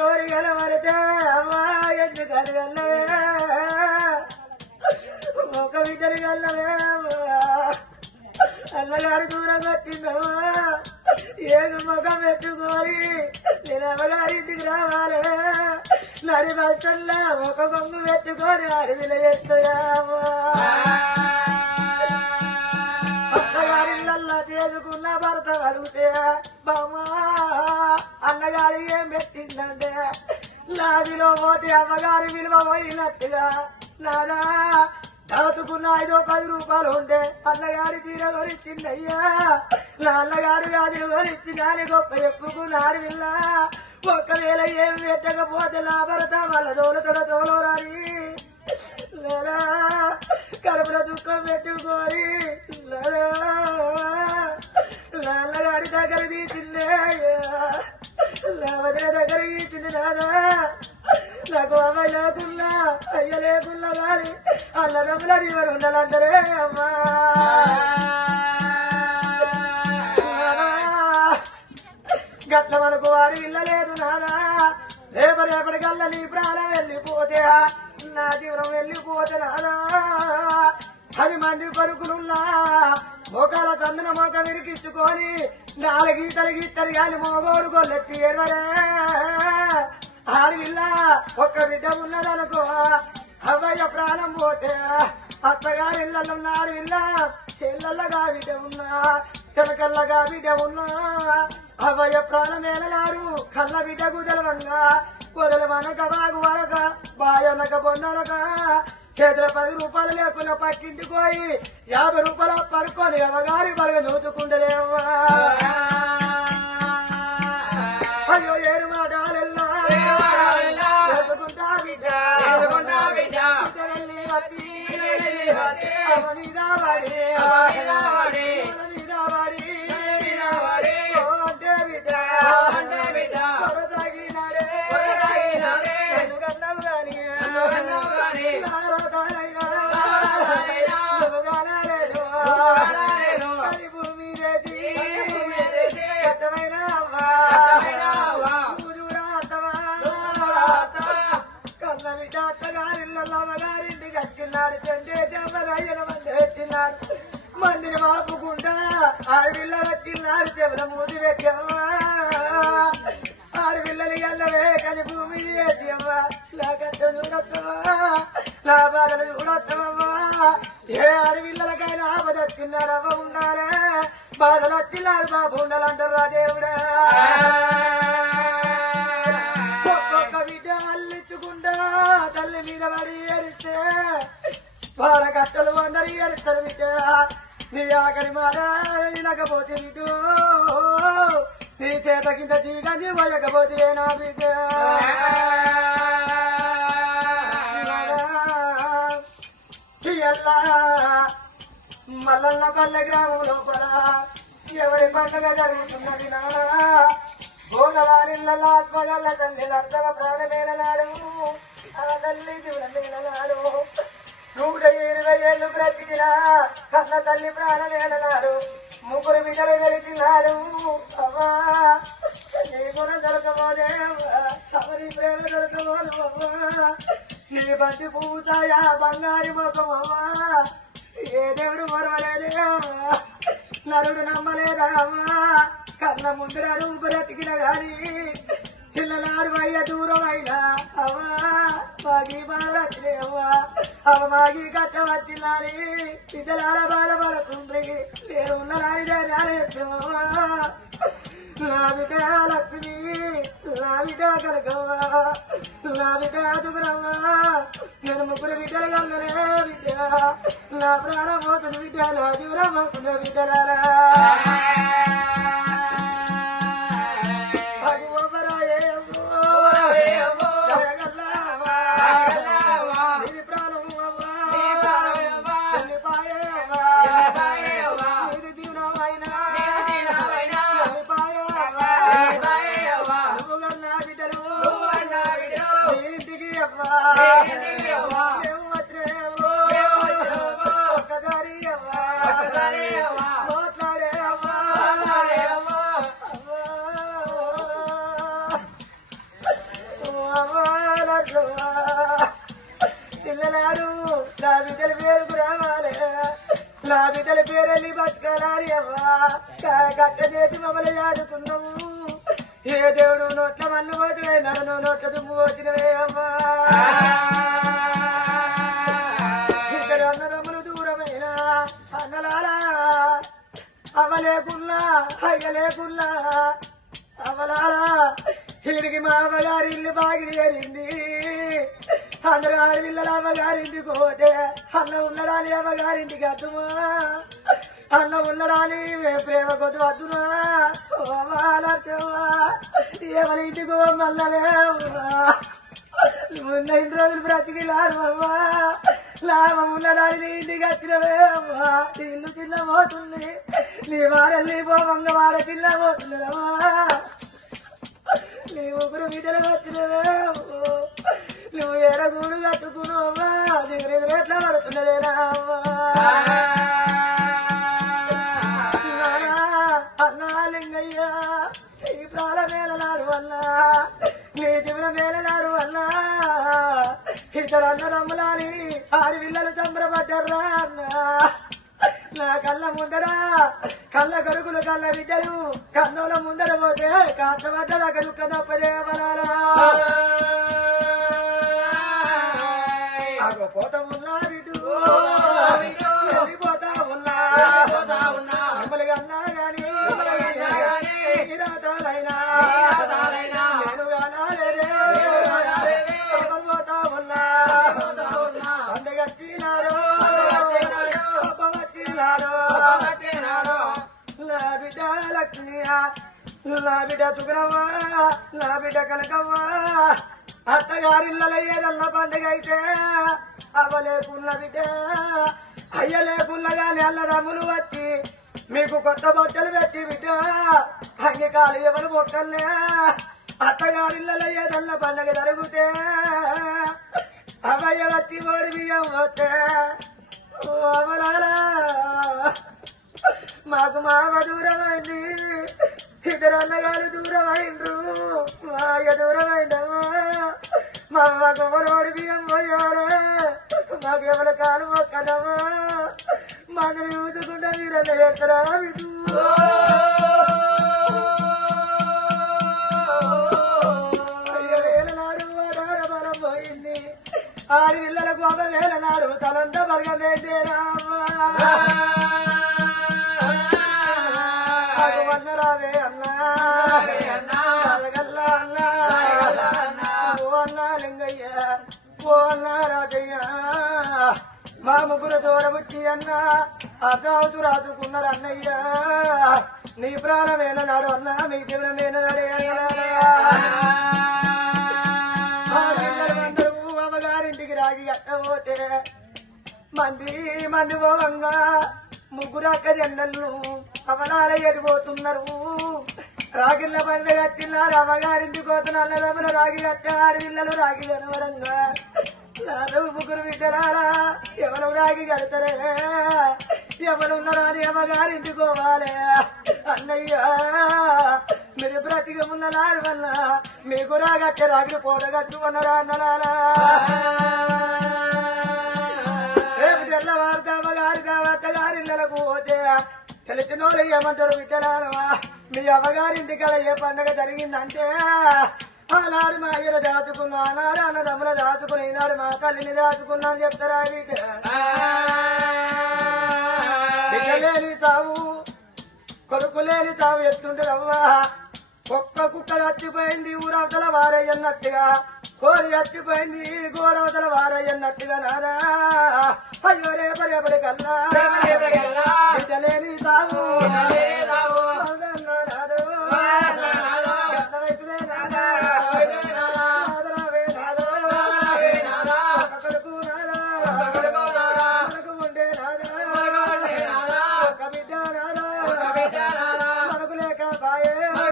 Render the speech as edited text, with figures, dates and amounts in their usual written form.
కోరి కలవడితే అమ్మా ఎందుకని వెళ్ళవే ఒక విద్యని వెళ్ళవే అన్నగారు దూరం కట్టిందమ్మా ఏడు ముఖం పెట్టుకొని నేను అమ్మగారి ఇంటికి రావాలి నడి బస్సుల్లో ఒక బొమ్మ పెట్టుకొని అడవిలో చేస్తాయా అత్తగారిళ్ళల్లా చేసుకున్న భర్త అడిగితే బామ్మా అన్నగారు ఏం పెట్టిందంటే నా విలువ పోతే అమ్మగారి విలువ పోయినట్టుగా నాదా దాచుకున్న 5-10 రూపాయలు ఉంటే అన్నగారి తీర కొనిచ్చిందయ్యా నా అన్నగారు గాదిని కొనిచ్చిందని గొప్ప చెప్పుకున్నాడు విల్ల ఒక్కవేళ ఏం పెట్టకపోతే నా భరత మళ్ళ తోలరాని లేదా కడుపులో దుఃఖం పెట్టుకొని లేదా నా అన్నగారి దగ్గర తీసిందే నా వదిన దగ్గర తీసింది నాదా నాకు అమ్మాయి లేకున్నా అయ్య లేకున్నా కానీ అన్నదమ్ముల నీవరు ఉండాలందరే అమ్మా గట్ల మనకు వాడి ఇల్లలేదు నాదా రేపటికల్లా నీ ప్రాణం వెళ్ళిపోతే నా జీవనం వెళ్ళిపోతే నాదా 10 మంది కొడుకులున్నా మోకాల తందున మోక విరికించుకొని 4 గీతలు గీతలు కానీ మోగోడు గొల్లెత్తి ఏడవరే ఆడవిల్ల ఒక్క బిడ్డ ఉన్నదనుకో అవ్వయ్య ప్రాణం పోతే అత్తగారి ఇళ్ళల్లో ఉన్న ఆడవిల్ల చెల్లెల్లగా బిడ్డ ఉన్నా చెనకల్లగా బిడ్డ ఉన్నా అవ్వయ్య ప్రాణమేలనాడు కళ్ళ బిడ్డ కుదలవంగా కొదలు మనక బాగు వనక బాయనక బొన్ననక చేతుల 10 రూపాయలు లేకుండా పక్కింటికి పోయి 50 రూపాయలు పడుకొని అమ్మగారి బలగ నూచుకుంటలేవా అయ్యో ఏడు మాటలెల్లా మందిని మాపుకుంటా ఆడపిల్ల వచ్చిన్నారు చెవుల మూది పెట్టమ్మా ఆడపిల్లని గల్లవే కని భూమి చేతివా నా కట్ట చూడొత్తవా నా బాధలు చూడొత్తవమ్మా ఏ ఆడపిల్లలకైనా ఆపదొచ్చిన్నారవ్వ ఉండాలే బాధలు వచ్చిన్నారు బాబు ఉండాలంటారు రా దేవుడా ఒక్కొక్క బిడ్డ అల్లించుకుంటా తల్లి మీద పడి ఏడిస్తే వాళ్ళ కట్టలు అందరు ఏడుస్తారు బిడ్డ నీ ఆఖరి మాట వినకపోతే బిడ్డు నీ చేత కింద చీకని పోయకపోతే నా బిడ్డ మల్లన్న పల్లె గ్రామం లోపల ఎవరి పండుగ జరుగుతున్నది నా భోగవారిళ్ళ ఆత్మగల్ల తల్లి నర్తవ ప్రాణమేలనాడు ఆ తల్లి జీవన మేలనాడు 120 ఏళ్ళు బ్రతికినా కన్న తల్లి ప్రాణమేలనాడు 3 బిడ్డలు వెలికినాడు అవ్వా నీ గుణం దొరకబోదేవా అవరి ప్రేమ దొరకబోదు అవ్వా నీ బంతి పూజాయా బంగారి ముఖం అవ్వా ఏ దేవుడు మరవలేదే అవ్వా నరుడు నమ్మలేదా అవ్వా కన్న ముందర నువ్వు బ్రతికిన గాని చిన్ననాడు అయ్య దూరం అయినా అవ్వా మాగి బాధలచ్చినేవ్వా అవ మాగి కట్ట వచ్చినాని ఇద్దరాల బాధపడుతుంది నేను ఉన్నదాని ధైర్యాలేవా నా బిడ్డ లక్ష్మి నా బిడ్డ కనకవ్వా నా బిడ్డ దుగురవ్వా నేను 3 బిడ్డలు కన్ననే బిడ్డ నా ప్రాణం పోతుంది బిడ్డ నా దూరం పోతుంది బిడ్డలారా పిల్లలాడు నా బిడ్డల పేరుకు రావాలి నా బిడ్డల పేరెళ్ళి బతకాలి అవ్వా గట్ట చేసి మమ్మల్ని ఆదుకున్నావు ఏ దేవుడు నోట్ల మన్ను పోతున్నాయి నన్ను నోట్ల దుమ్ము పోచినవే అమ్మా ఇద్దరు అన్నదమ్ములు దూరమైన అన్నలాలా అవ్వ లేకున్నా అయ్య లేకున్నా అవలాలా వీరికి మా అమ్మగారి ఇల్లు బాగి చేరింది అందరూ ఆడపిల్లల అమ్మగారింటికి పోతే అన్న ఉన్నడాని అమ్మగారింటికి అద్దుమా అన్న ఉన్నడాని ప్రేమ కొద్దు వద్దునా ఎవరి ఇంటికి మళ్ళవే ఉన్న 2 రోజులు బ్రతికిలాడు అమ్మా లాభం ఉన్నదాని ఇంటికి వచ్చినవే అమ్మా ఇల్లు చిన్న పోతుంది నీ వాడల్ని పోమంగ వాడ చిన్న పోతున్నదమ్మా నీ ముగ్గురు బిడ్డలు వచ్చినవే నువ్వు ఎరగూడు కట్టుకున్నావా నీకు ఎదురు ఎట్లా పడుతున్నదేనా అమ్మా అన్నా లింగయ్యా ఈ ప్రాణమేలనాడు అన్నా నీ జీవన మేలనాడు అన్నా ఇద్దరు అన్నదమ్ములని ఆడపిల్లలు చంద్రపడ్డర్రా అన్నా నా కళ్ళ ముందర కళ్ళ కరుకులు కళ్ళ బిడ్డలు కన్నుల ముందర పోతే కాంతవద్ద నాకు దుఃఖ తప్పదే బలాలా పోతా ఉన్నా బిడ్డు వెళ్ళిపోతా ఉన్నా మిమ్మల్ని అన్నా గాని రాతాలైనా పోతా ఉన్నా అందగచ్చినాడు నా బిడ్డ లక్ష్మియా నా బిడ్డ చుకురవ్వా నా బిడ్డ కనకవ్వా అత్తగారిళ్ళలో ఏదన్నా పండుగ అయితే అవ్వలేకున్న బిడ్డ అయ్య లేకున్నా గాని అన్నదమ్ములు వచ్చి మీకు కొత్త బట్టలు పెట్టి బిడ్డ అంగీకాలు ఎవరు మొక్కలే అత్తగారిళ్ళలో ఏదన్నా పండుగ జరిగితే అవయ్య వచ్చి ఓడి బియ్యం వస్తే అవరాలా మాకు మామ దూరమైంది ఇద్దరు అన్నగారు దూరమైండ్రు మా అయ్య దూరమైందమ్మా మా మాకు ఎవరు బియ్యం పోయారే మాకు ఎవరి కాలు మొక్కదమ్మా మాకు చూసుకుంటా మీరన్న ఎడతారా విధు అయ్య వేలనాడు ఆడాడ బలం పోయింది ఆడి పిల్లలకు అమ్మ వేలనాడు తలంతా బలగమేదేరా రావే అన్నా అన్నా ఓ అన్నా లింగయ్య ఓ అన్నా రాజయ్య మా ముగ్గురు దూరబుట్టి అన్నా అర్ధావతు రాజుకున్నారు అన్నయ్య నీ ప్రాణమేనాడు అన్నా మీ జీవనమేనాడే అందరూ అమ్మగారింటికి రాగి అట్టబోతే మంది పోవంగా ముగ్గురు అక్క జల్లలు అవనాల ఎడిపోతున్నారు రాగిళ్ళ బండి కట్టినారు అమ్మగారింటికి పోతున్న అన్నదమ్ముల రాగి కట్టే ఆడపిల్లలు రాగి కనవరంగా నాలుగు ముగ్గురు బిడ్డలారా ఎవరు రాగి కడతారే ఎవరున్నారా అని అమ్మగారింటికి పోవాలి అన్నయ్య మీరు బ్రతికి ఉన్న నాడు వల్ల మీకు రాగట్టే రాగిలు పోటగట్టు అన్నరా అన్నలారా రేపు తెల్లవారు అమ్మగారి అత్తగారిళ్ళకు పోతే తెలిసినోళ్ళు ఏమంటారు బిడ్డలారా మీ అమ్మగారింటి కడ ఏ పండుగ జరిగిందంటే ఆనాడు మా అయ్యను దాచుకున్నా ఆనాడు అన్నదమ్ముల దాచుకుని ఈనాడు మా తల్లిని దాచుకున్నా అని చెప్తారా బిడ్డ లేని తావు కొడుకు లేని తావు ఎట్లుంటదవ్వా ఒక్క కుక్క చచ్చిపోయింది ఊరవతల వారయ్యన్నట్టుగా కోరి చచ్చిపోయింది గోరవతల వారయ్యన్నట్టుగా నారా అయ్యో రేపటి కల్లా